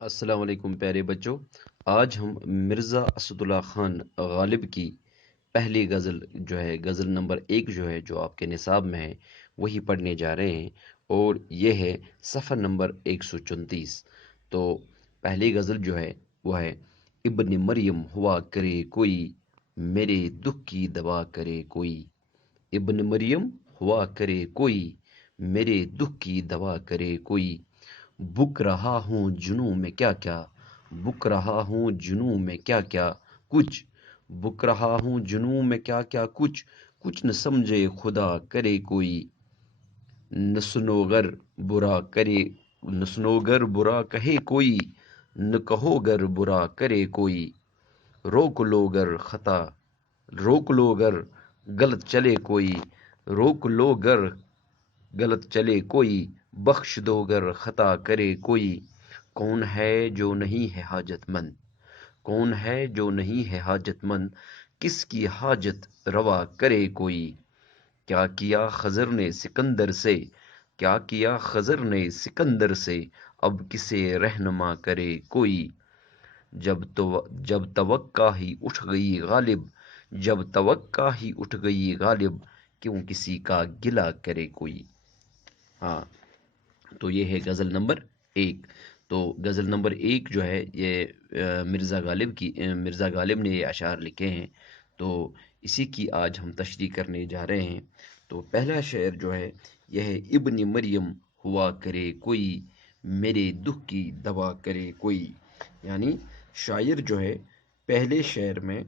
अस्सलाम वालेकुम प्यारे बच्चों। आज हम मिर्ज़ा असदुल्ला खान गालिब की पहली गज़ल जो है गज़ल नंबर 1 जो है जो आपके निसाब में है वही पढ़ने जा रहे हैं और ये है सफ़र नंबर 134। तो पहली गज़ल जो है वो है इब्न मरियम हुआ करे कोई मेरे दुख की दवा करे कोई। इब्न मरियम हुआ करे कोई मेरे दुख की दवा करे कोई। बुक रहा हूँ जुनूं में क्या क्या, बुक रहा हूँ जुनूं में क्या क्या कुछ, बुक रहा हूँ जुनूं में क्या क्या कुछ, कुछ न समझे खुदा करे कोई। न सुनोगर बुरा करे, न सुनोगर बुरा कहे कोई, न कहोगर बुरा करे कोई। रोक लो गर खता, रोक लो गर गलत चले कोई, रोक लो गर गलत चले कोई, बख्श दो गर खता करे कोई। कौन है जो नहीं है हाजतमंद, कौन है जो नहीं है हाजतमंद, किसकी हाजत रवा करे कोई। क्या किया खजर ने सिकंदर से, क्या किया खजर ने सिकंदर से, अब किसे रहनुमा करे कोई। जब तवक्का ही उठ गई गालिब, जब तवक्का ही उठ गई गालिब, क्यों किसी का गिला करे कोई। हाँ, तो ये है गज़ल नंबर 1। तो गज़ल नंबर 1 जो है ये मिर्ज़ा गालिब ने ये अशार लिखे हैं। तो इसी की आज हम तशरीह करने जा रहे हैं। तो पहला शेर जो है यह है इब्न मरियम हुआ करे कोई मेरे दुख की दवा करे कोई। यानी शायर जो है पहले शेर में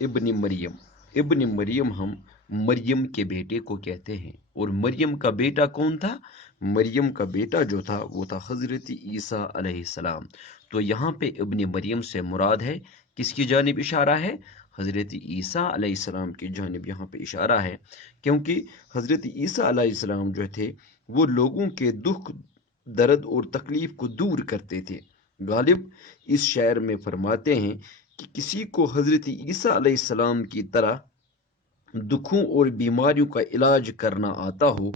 इब्न मरियम, इब्न मरियम हम मरियम के बेटे को कहते हैं। और मरियम का बेटा कौन था? मरियम का बेटा जो था वो था हजरत ईसा अलैहिस्सलाम। तो यहाँ पे इब्न मरियम से मुराद है किसकी जानिब इशारा है? हजरत ईसा अलैहिस्सलाम की जानिब यहाँ पे इशारा है, क्योंकि हजरत ईसा अलैहिस्सलाम जो थे वो लोगों के दुख दर्द और तकलीफ को दूर करते थे। गालिब इस शेर में फरमाते हैं कि किसी को हजरत ईसा अलैहिस्सलाम की तरह दुखों और बीमारियों का इलाज करना आता हो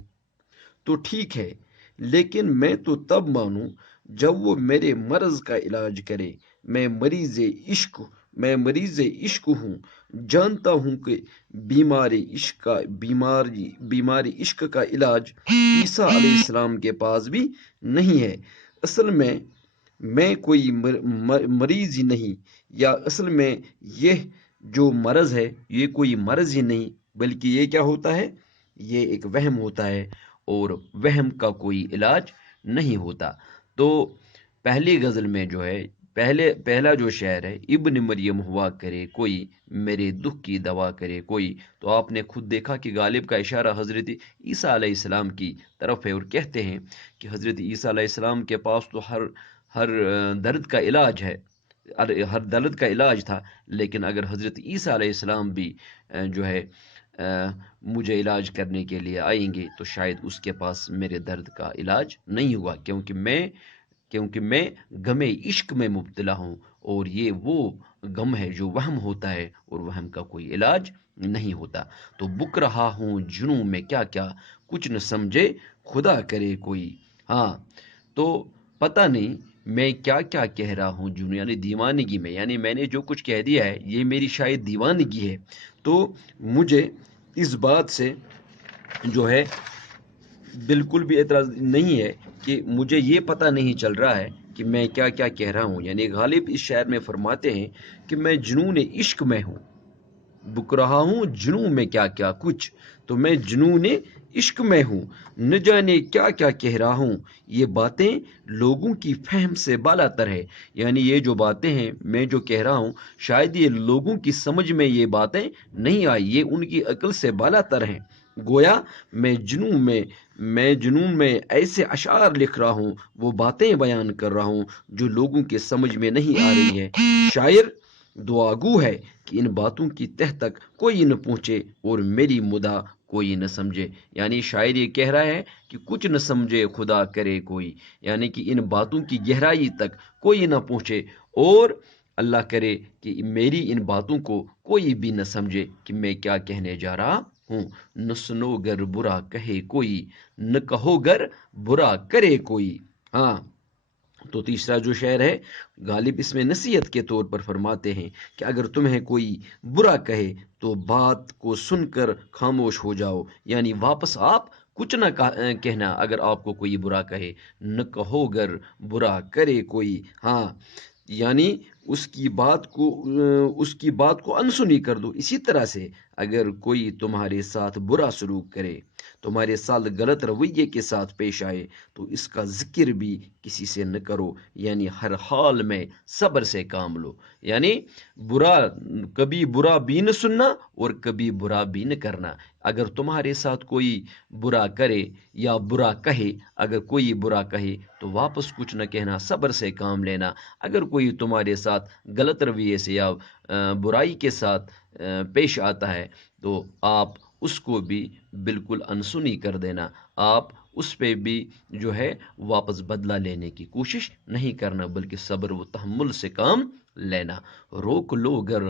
तो ठीक है, लेकिन मैं तो तब मानूं जब वो मेरे मर्ज का इलाज करे। मैं मरीज इश्क मैं मरीज इश्क हूँ, जानता हूँ कि बीमारी इश्क का इलाज ईसा अलैहिस्सलाम के पास भी नहीं है। असल में मैं कोई मरीज ही नहीं, या असल में यह जो मर्ज है ये कोई मर्ज ही नहीं, बल्कि ये क्या होता है? ये एक वहम होता है और वहम का कोई इलाज नहीं होता। तो पहली गज़ल में जो है पहला जो शेर है इब्न मरियम हुआ करे कोई मेरे दुख की दवा करे कोई। तो आपने खुद देखा कि गालिब का इशारा हजरत ईसा अलैहिस्सलाम की तरफ है और कहते हैं कि हजरत ईसा अलैहिस्सलाम के पास तो हर हर दर्द का इलाज है, हर दर्द का इलाज था। लेकिन अगर हजरत ईसा अलैहिस्सलाम भी जो है मुझे इलाज करने के लिए आएंगे तो शायद उसके पास मेरे दर्द का इलाज नहीं हुआ, क्योंकि मैं गमे इश्क में मुब्तला हूँ और ये वो गम है जो वहम होता है और वहम का कोई इलाज नहीं होता। तो बुक रहा हूँ जुनूं में क्या क्या, कुछ न समझे खुदा करे कोई। हाँ, तो पता नहीं मैं क्या क्या कह रहा हूँ जुनून यानी दीवानगी में, यानी मैंने जो कुछ कह दिया है ये मेरी शायद दीवानगी है। तो मुझे इस बात से जो है बिल्कुल भी एतराज नहीं है कि मुझे ये पता नहीं चल रहा है कि मैं क्या क्या कह रहा हूँ। यानी गालिब इस शायर में फरमाते हैं कि मैं जुनून इश्क में हूँ, बुक रहा हूँ जुनून में क्या क्या कुछ, तो मैं जुनून इश्क में हूँ, न जाने क्या क्या कह रहा हूँ। ये बातें लोगों की फहम से बालातर है। यानी ये जो बातें हैं मैं जो कह रहा हूँ शायद ये लोगों की समझ में ये बातें नहीं आई, ये उनकी अक्ल से बालातर हैं। गोया मैं जुनून में ऐसे अशार लिख रहा हूँ, वो बातें बयान कर रहा हूँ जो लोगों के समझ में नहीं आ रही है। शायर दुआगू है कि इन बातों की तह तक कोई न पहुंचे और मेरी मुदा कोई न समझे। यानी शायर ये कह रहा है कि कुछ न समझे खुदा करे कोई, यानी कि इन बातों की गहराई तक कोई न पहुंचे और अल्लाह करे कि मेरी इन बातों को कोई भी न समझे कि मैं क्या कहने जा रहा हूँ। न सुनो गर बुरा कहे कोई, न कहो गर बुरा करे कोई। हाँ, تو تیسرا جو شعر ہے غالب اس میں نصیحت کے طور پر فرماتے ہیں کہ اگر تمہیں کوئی برا کہے تو بات کو سن کر خاموش ہو جاؤ، یعنی واپس آپ کچھ نہ کہنا اگر آپ کو کوئی برا کہے، نہ کہو گر برا کرے کوئی، ہاں یعنی اس کی بات کو انسنی کر دو۔ اسی طرح سے اگر کوئی تمہارے ساتھ برا سلوک کرے، تمہارے ساتھ غلط رویے کے ساتھ پیش آئے، تو اس کا ذکر بھی کسی سے نہ کرو، یعنی ہر حال میں صبر سے کام لو، یعنی برا کبھی برا بھی نہ سننا اور کبھی برا بھی نہ کرنا۔ اگر تمہارے ساتھ کوئی برا کرے یا برا کہے، اگر کوئی برا کہے تو واپس کچھ نہ کہنا، صبر سے کام لینا۔ اگر کوئی تمہارے ساتھ غلط رویے سے یا برائی کے ساتھ پیش آتا ہے تو آپ اس کو بھی بالکل انسنی کر دینا، آپ اس پہ بھی جو ہے واپس بدلہ لینے کی کوشش نہیں کرنا، بلکہ صبر و تحمل سے کام لینا۔ روک لو گر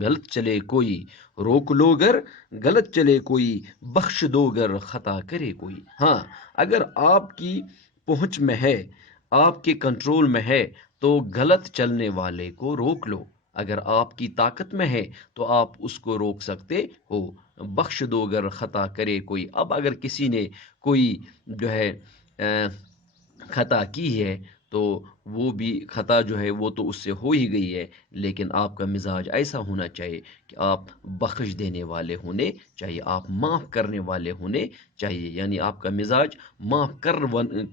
غلط چلے کوئی، روک لو گر غلط چلے کوئی، بخش دو گر خطا کرے کوئی۔ ہاں اگر آپ کی پہنچ میں ہے، آپ کے کنٹرول میں ہے تو غلط چلنے والے کو روک لو، اگر آپ کی طاقت میں ہے تو آپ اس کو روک سکتے ہو، بخش دو گر خطا کرے کوئی۔ اب اگر کسی نے کوئی جو ہے خطا کی ہے تو وہ بھی خطا جو ہے وہ تو اس سے ہو ہی گئی ہے، لیکن آپ کا مزاج ایسا ہونا چاہیے کہ آپ بخش دینے والے ہونے چاہیے، آپ معاف کرنے والے ہونے چاہیے، یعنی آپ کا مزاج معاف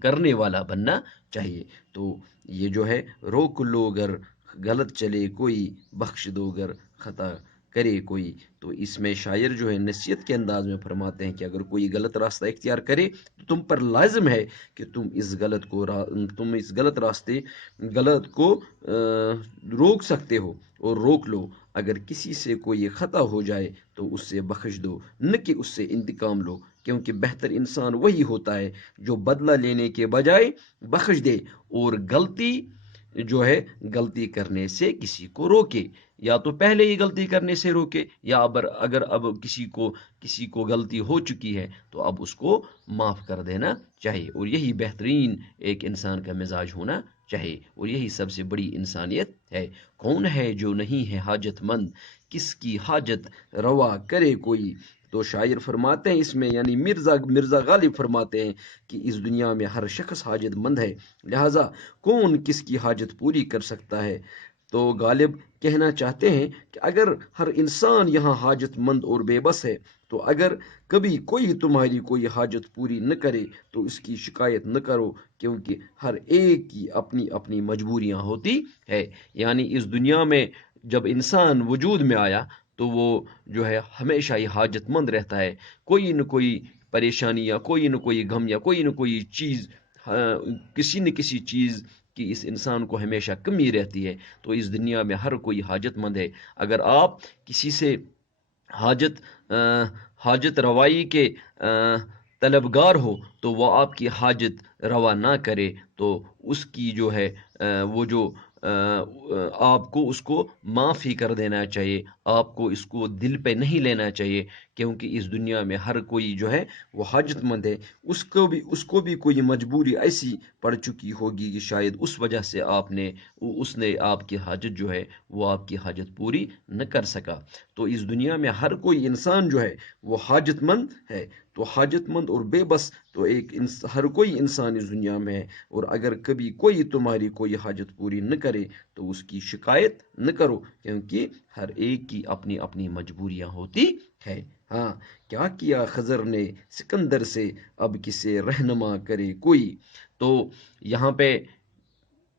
کرنے والا بننا چاہیے۔ تو یہ جو ہے روک لو گر غلط چلے کوئی، بخش دو گر خطا کرے کوئی، تو اس میں شاعر جو ہے نصیحت کے انداز میں فرماتے ہیں کہ اگر کوئی غلط راستہ اختیار کرے تو تم پر لازم ہے کہ تم اس غلط راستے غلط کو روک سکتے ہو اور روک لو۔ اگر کسی سے کوئی خطا ہو جائے تو اس سے بخش دو، نہ کہ اس سے انتقام لو، کیونکہ بہتر انسان وہی ہوتا ہے جو بدلہ لینے کے بجائے بخش دے اور غلطی کرنے سے کسی کو روکے، یا تو پہلے ہی غلطی کرنے سے روکے، یا اگر اب کسی کو غلطی ہو چکی ہے تو اب اس کو معاف کر دینا چاہیے، اور یہی بہترین ایک انسان کا مزاج ہونا چاہیے، اور یہی سب سے بڑی انسانیت ہے۔ کون ہے جو نہیں ہے حاجت مند، کس کی حاجت روا کرے کوئی۔ تو شاعر فرماتے ہیں اس میں، یعنی مرزا غالب فرماتے ہیں کہ اس دنیا میں ہر شخص حاجت مند ہے، لہذا کون کس کی حاجت پوری کر سکتا ہے۔ تو غالب کہنا چاہتے ہیں کہ اگر ہر انسان یہاں حاجت مند اور بے بس ہے تو اگر کبھی کوئی تمہاری کوئی حاجت پوری نہ کرے تو اس کی شکایت نہ کرو، کیونکہ ہر ایک کی اپنی اپنی مجبوریاں ہوتی ہے۔ یعنی اس دنیا میں جب انسان وجود میں آیا تو وہ جو ہے ہمیشہ ہی حاجت مند رہتا ہے، کوئی نہ کوئی پریشانی یا کوئی نہ کوئی غم یا کوئی نہ کوئی چیز، کسی نہ کسی چیز کی اس انسان کو ہمیشہ کمی رہتی ہے۔ تو اس دنیا میں ہر کوئی حاجت مند ہے، اگر آپ کسی سے حاجت روائی کے طلبگار ہو تو وہ آپ کی حاجت روا نہ کرے تو اس کی جو ہے وہ جو آپ کو اس کو معاف ہی کر دینا چاہیے، آپ کو اس کو دل پہ نہیں لینا چاہیے، کیونکہ اس دنیا میں ہر کوئی جو ہے وہ حاجت مند ہے، اس کو بھی کوئی مجبوری ایسی پڑ چکی ہوگی کہ شاید اس وجہ سے اس نے آپ کی حاجت جو ہے وہ آپ کی حاجت پوری نہ کر سکا۔ تو اس دنیا میں ہر کوئی انسان جو ہے وہ حاجت مند ہے، تو حاجت مند اور بے بس تو ہر کوئی انسان اس دنیا میں ہے، اور اگر کبھی کوئی تمہاری کوئی حاجت پوری نہ کرے تو اس کی شکایت نہ کرو، کیونکہ ہر ایک کی اپنی اپنی مجبوریاں ہوتی ہے۔ ہاں کیا کیا خضر نے سکندر سے، اب کسے رہنما کرے کوئی۔ تو یہاں پہ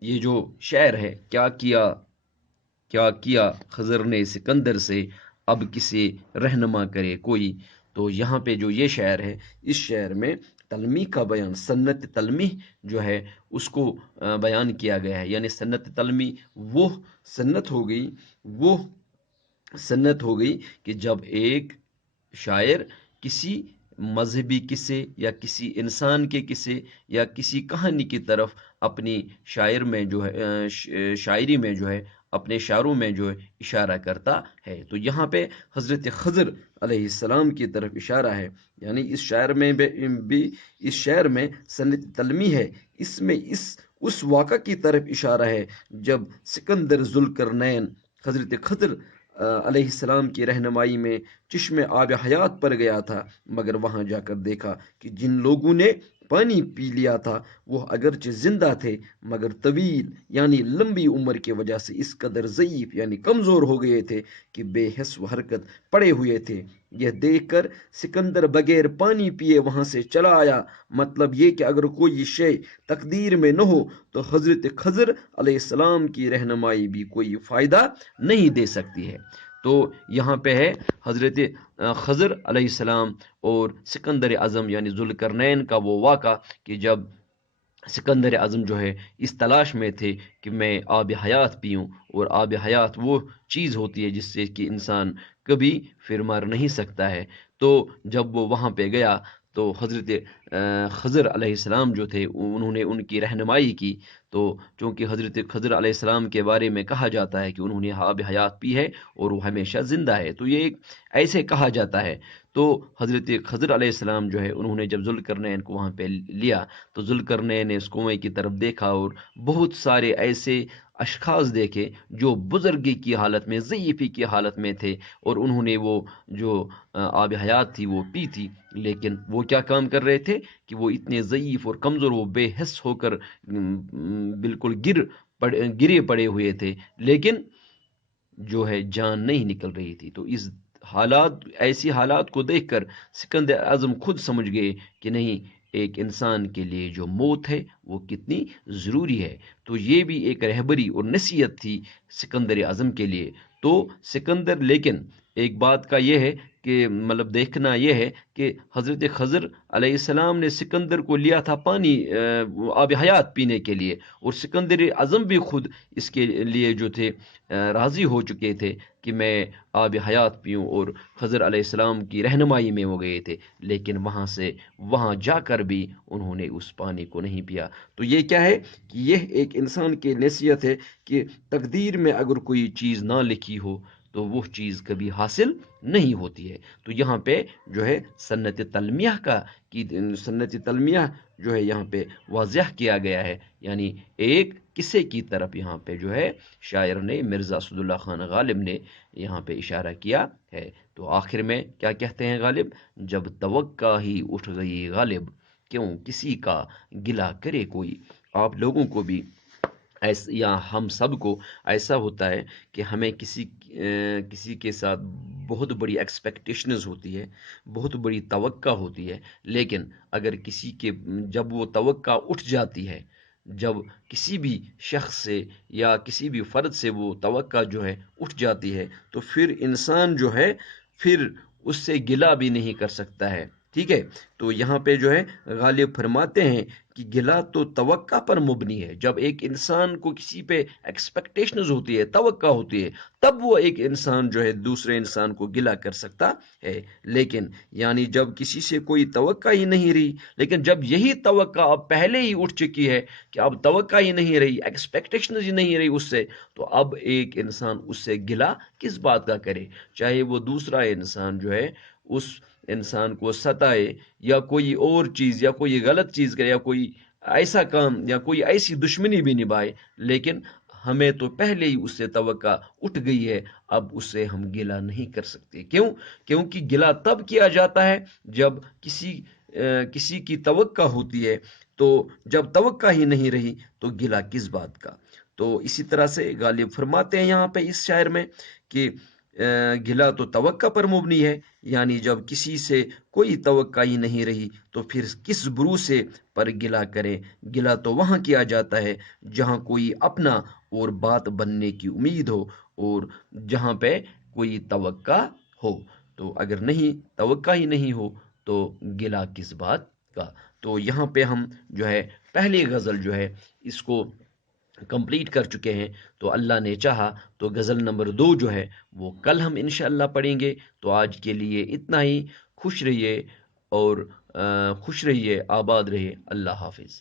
یہ جو شعر ہے، کیا کیا خضر نے سکندر سے، اب کسے رہنما کرے کوئی، تو یہاں پہ جو یہ شعر ہے، اس شعر میں تلمیح کا بیان، سنت تلمیح جو ہے اس کو بیان کیا گیا ہے، یعنی سنت تلمیح وہ سنت ہو گئی کہ جب ایک شاعر کسی مذہبی قصے یا کسی انسان کے قصے یا کسی کہانی کی طرف اپنی شاعری میں جو ہے اپنے شعروں میں جو ہے اشارہ کرتا ہے، تو یہاں پہ حضرت خضر علیہ السلام کی طرف اشارہ ہے، یعنی اس شعر میں سنت تلمیح ہے، اس میں اس उस वाक़ा की तरफ इशारा है जब सिकंदर ज़ुल्करनैन हज़रत खضر अलैहिस्सलाम की रहनुमाई में चश्मे आब हयात पर गया था, मगर वहां जाकर देखा कि जिन लोगों ने पानी पी लिया था वो अगरचे जिंदा थे मगर तवील यानी लंबी उम्र की वजह से इस कदर ज़ईफ यानी कमज़ोर हो गए थे कि बेहस व हरकत पड़े हुए थे। यह देखकर सिकंदर बगैर पानी पिए वहां से चला आया। मतलब ये कि अगर कोई शय तकदीर में न हो तो हजरत खज़र अलैहिस्सलाम की रहनुमाई भी कोई फ़ायदा नहीं दे सकती है। तो यहाँ पे है हजरत खज़र अलैहिस्सलाम और सिकंदर आज़म यानी ज़ुल्करनैन का वो वाक़ा कि जब सिकंदर आज़म जो है इस तलाश में थे कि मैं आब हयात पीऊँ, और आब हयात वो चीज़ होती है जिससे कि इंसान कभी फिर मर नहीं सकता है। तो जब वो वहाँ पे गया तो हज़रत खज़र अलैहिस्सलाम जो थे उन्होंने उनकी रहनुमाई की। तो चूँकि हज़रत खज़र अलैहिस्सलाम के बारे में कहा जाता है कि उन्होंने आब हयात पी है और वो हमेशा ज़िंदा है, तो ये ऐसे कहा जाता है। तो हज़रत खज़र अलैहिस्सलाम जो है उन्होंने जब ज़ुल्करनैन को वहाँ पे लिया तो ज़ुल्करनैन ने उस कुएं की तरफ देखा और बहुत सारे ऐसे अशखास देखे जो बुजुर्गी की हालत में, ज़ईफ़ी की हालत में थे, और उन्होंने वो जो आब हयात थी वो पी थी। लेकिन वो क्या काम कर रहे थे कि वो इतने ज़ईफ़ और कमज़ोर, वो बेहिस होकर बिल्कुल गिरे पड़े हुए थे, लेकिन जो है जान नहीं निकल रही थी। तो इस ऐसी हालात को देखकर सिकंदर आज़म खुद समझ गए कि नहीं, एक इंसान के लिए जो मौत है वो कितनी ज़रूरी है। तो ये भी एक रहबरी और नसीहत थी सिकंदर आज़म के लिए। तो सिकंदर, लेकिन एक बात का ये है कि मतलब देखना यह है कि हज़रत खज़र अलैहिस्सलाम ने सिकंदर को लिया था पानी आब हयात पीने के लिए, और सिकंदर आज़म भी खुद इसके लिए जो थे राज़ी हो चुके थे कि मैं आब हयात पीऊँ, और खज़र अलैहिस्सलाम की रहनुमाई में वो गए थे। लेकिन वहाँ जाकर भी उन्होंने उस पानी को नहीं पिया। तो ये क्या है कि यह एक इंसान की नसीहत है कि तकदीर में अगर कोई चीज़ ना लिखी हो तो वो चीज़ कभी हासिल नहीं होती है। तो यहाँ पे जो है सन्नत तलमिया जो है यहाँ पे वाज़ह किया गया है, यानी एक किस्से की तरफ यहाँ पे जो है शायर ने, मिर्ज़ा असदुल्ला खान गालिब ने यहाँ पे इशारा किया है। तो आखिर में क्या कहते हैं गालिब, जब तवक्का ही उठ गई गालिब, क्यों किसी का गिला करे कोई। आप लोगों को भी ऐसा, या हम सब को ऐसा होता है कि हमें किसी के साथ बहुत बड़ी एक्सपेक्टेशंस होती है, बहुत बड़ी तवक्का होती है, लेकिन अगर किसी के जब वो तवक्का उठ जाती है, जब किसी भी शख्स से या किसी भी फ़र्द से वो तवक्का जो है उठ जाती है, तो फिर इंसान जो है फिर उससे गिला भी नहीं कर सकता है। ठीक है। तो यहाँ पे जो है गालिब फरमाते हैं कि गिला तो तवक्का पर मुबनी है। जब एक इंसान को किसी पे एक्सपेक्टेशंस होती है, तवक्का होती है, तब वो एक इंसान जो है दूसरे इंसान को गिला कर सकता है। लेकिन यानी जब किसी से कोई तवक्का ही नहीं रही, लेकिन जब यही तवक्का अब पहले ही उठ चुकी है कि अब तवक्का ही नहीं रही, एक्सपेक्टेशंस ही नहीं रही उससे, तो अब एक इंसान उससे गिला किस बात का करे। चाहे वो दूसरा इंसान जो है उस इंसान को सताए, या कोई और चीज़, या कोई गलत चीज़ करे, या कोई ऐसा काम, या कोई ऐसी दुश्मनी भी निभाए, लेकिन हमें तो पहले ही उससे तवक्का उठ गई है, अब उससे हम गिला नहीं कर सकते। क्यों? क्योंकि गिला तब किया जाता है जब किसी की तवक्का होती है। तो जब तवक्का ही नहीं रही तो गिला किस बात का। तो इसी तरह से गालिब फरमाते हैं यहाँ पे इस शायर में कि गिला तो तवक्का पर मुबनी है, यानी जब किसी से कोई तवक्का ही नहीं रही तो फिर किस भरोसे पर गिला करें। गिला तो वहाँ किया जाता है जहाँ कोई अपना और बात बनने की उम्मीद हो, और जहाँ पे कोई तवक्का हो। तो अगर नहीं, तवक्का ही नहीं हो तो गिला किस बात का। तो यहाँ पे हम जो है पहली गज़ल जो है इसको कंप्लीट कर चुके हैं। तो अल्लाह ने चाहा तो गज़ल नंबर 2 जो है वो कल हम इंशाअल्लाह पढ़ेंगे। तो आज के लिए इतना ही। खुश रहिए, और खुश रहिए, आबाद रहिए। अल्लाह हाफिज़।